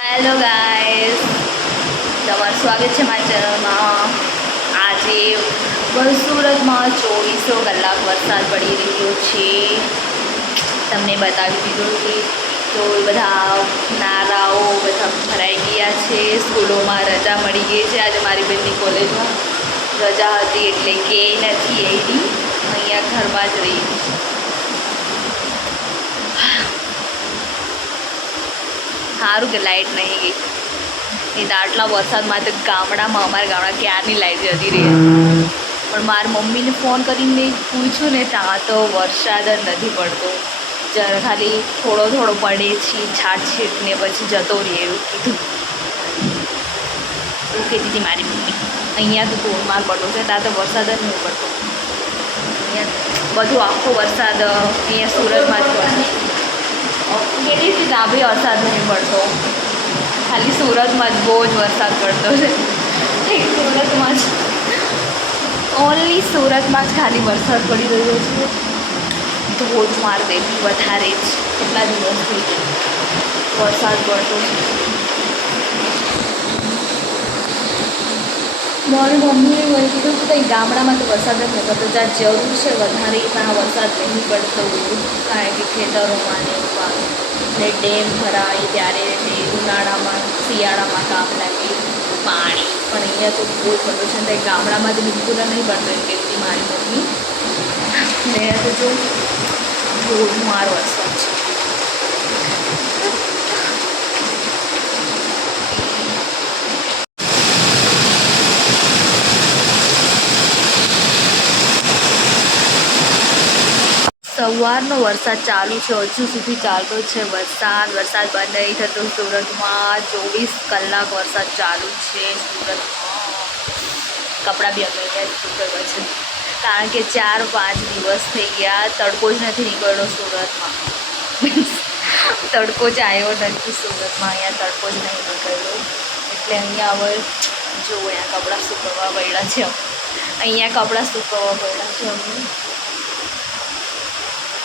Hello guys, તમારું સ્વાગત છે મારી ચેનલમાં। આજે સુરતમાં 24 કલાક વરસાદ પડી રહ્યો છે। તમને બતાવી દીધું કે તો બધા નારાઓ બધા ભરાઈ ગયા છે। સ્કૂલોમાં રજા મળી ગઈ છે। આજે મારી બેનની કોલેજમાં રજા હતી એટલે કે નથી આવી, અહીંયા ઘરમાં જ રહી। સારું કે લાઇટ નહીં ગઈ, નહીં તો આટલા વરસાદમાં તો ગામડામાં અમારા ગામડા ક્યારની લાઇટ જતી રહી। પણ મારી મમ્મીને ફોન કરીને મેં પૂછ્યું ને ત્યાં તો વરસાદ જ નથી પડતો, જરા ખાલી થોડો થોડો પડે છે છાંટ ને પછી જતો રહે એવું કીધું। એવું કહેતી હતી મારી મમ્મી। અહીંયા તો ધોધમાર પડતો છે, ત્યાં તો વરસાદ જ નહીં પડતો। અહીંયા બધું આખો વરસાદ અહીંયા સુરતમાં જ પડે। કેટલી રીતે ત્યાં બી વરસાદ નહીં પડતો, ખાલી સુરતમાં જ બહુ જ વરસાદ પડતો છે। સુરતમાં જ ઓનલી સુરતમાં જ ખાલી વરસાદ પડી રહ્યો છે, ધોધમાર દેખી વધારે જ કેટલા દિવસથી વરસાદ પડતો છે। મારી મમ્મીએ મને કીધું કે કંઈ ગામડામાં તો વરસાદ જ નહીં પડતો, જ્યાં જરૂર છે વધારે ત્યાં વરસાદ નહીં પડતો, કારણ કે ખેતરોમાં ને એવું ને ડેમ ભરાય ત્યારે તે ઉનાળામાં શિયાળામાં કામ લાગે પાણી, પણ અહીંયા તો બહુ જ પડતો છે ને ગામડામાં તો બિલકુલ નહીં પડતો એમ કહેતી મારી મમ્મી। ને તો જો ધોધમાર વરસાદ છે। સવારનો વરસાદ ચાલુ છે, હજુ સુધી ચાલતો છે વરસાદ બંધ નહીં થતો। સુરતમાં 24 કલાક વરસાદ ચાલુ છે સુરતમાં। કપડાં બી અમે અહીંયા જ સૂકવ્યા છે, કારણ કે 4-5 દિવસ થઈ ગયા તડકો જ નથી નીકળ્યો સુરતમાં। તડકો જ આવ્યો નથી સુરતમાં, અહીંયા તડકો જ નહીં નીકળ્યો, એટલે અહીંયા હવે જો અહીંયા કપડાં સૂકવવા પડ્યા છે। અહીંયા કપડાં સૂકવવા પડ્યા છે, અમે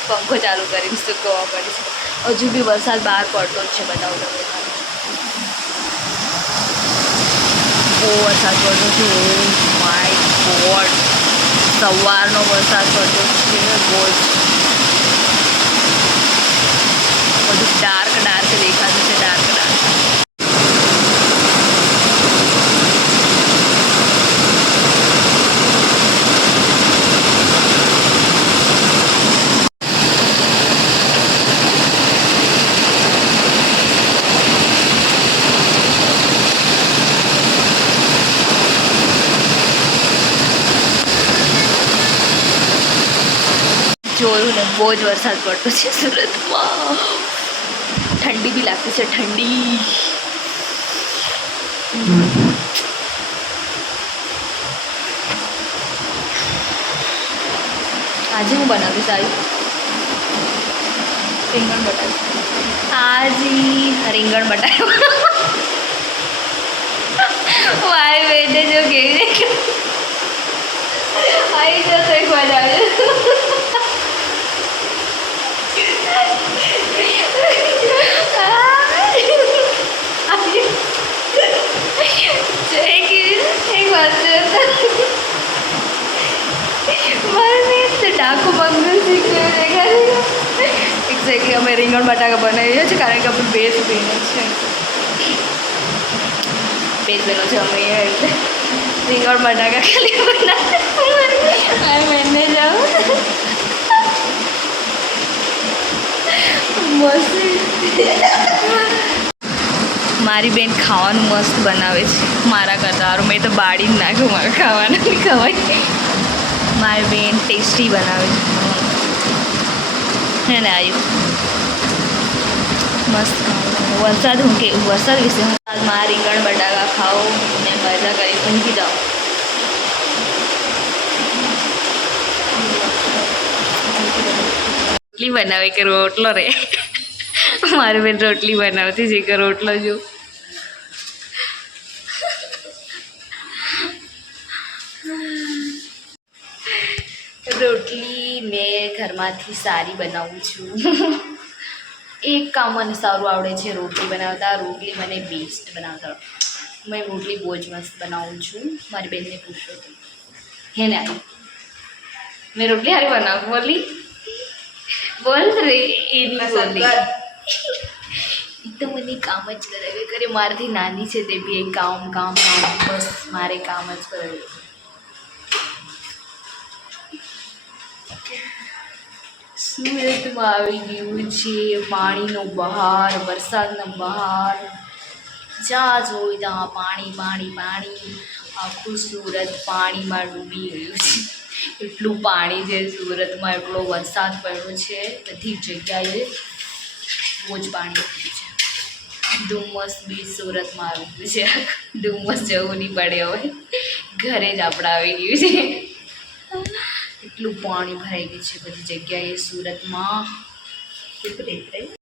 પંખો ચાલુ કરીને સૂકવવા પડે છે। હજુ બી વરસાદ બહાર પડતો જ છે, બતાવું તમને। બહુ વરસાદ પડતો છે, ઓ માય ગોડ, સવારનો વરસાદ પડતો છે બહુ જ, બધું ડાર્ક દેખાતું છે, ડાર્ક જોયું ને બહુ જ વરસાદ પડતો છે સુરતમાં। ઠંડી બી લાગતી છે, ઠંડી। આજે હું બનાવીશ રીંગણ બટાકા। હાજી રીંગણ બટાકા મારી બેને જો કેવી આવી જતો એક બનાવે ડાકુ બંગલ એક્ઝેક્ટલી અમે રીંગણ બટાકા બનાવીએ છીએ, કારણ કે આપણે બેસ્ટ બહેનો છે, અમે એટલે રીંગણ બટાકા ખાલી બનાવે મેને જાઉં મસ્ત। મારી બેન ખાવાનું મસ્ત બનાવે છે મારા કરતાં સારું, મેં તો બાળી જ નાખ્યું, મારે ખાવાનું નહીં ખવાય। મારી બેન ટેસ્ટી બનાવે છે ને આવ્યું મસ્ત। વરસાદ હું કે વરસાદ વિશે વરસાદમાં રીંગણ બટાકા ખાઓ ને મજા કરી ઊંઘી જાઓ। રોટલી બનાવે કે રોટલો રે મારી બેન રોટલી બનાવતી છે કે રોટલો જો રોટલી મેં ઘરમાંથી સારી બનાવું છું એક કામ મને સારું આવડે છે રોટલી બનાવતા. રોટલી મને બેસ્ટ બનાવતા. મેં રોટલી બહુ જ મસ્ત બનાવું છું. મારી બેનને પૂછો તો હે ને આવી મેં રોટલી હારી બનાવું બોલી બોલ રે એની બોલી તો મને કામ જ કરાવે કરે. મારાથી નાની છે તે બી એક કામ કામ કામ બસ મારે કામ જ કરાવે. સુરતમાં આવી ગયું છે પાણીનો બહાર, વરસાદનો બહાર. જ્યાં જોઈ ત્યાં પાણી પાણી પાણી. આખું સુરત પાણીમાં ડૂબી ગયું છે. એટલું પાણી છે સુરતમાં, એટલો વરસાદ પડ્યો છે બધી જગ્યાએ, બહુ જ પાણી પડ્યું છે. ડુમસ બીચ સુરતમાં આવી ગયું છે. ડુમસ જવું નહીં પડે હવે, ઘરે જ આપણે આવી ગયું છે. એટલું પાણી ભરાઈ ગયું છે બધી જગ્યાએ સુરતમાં.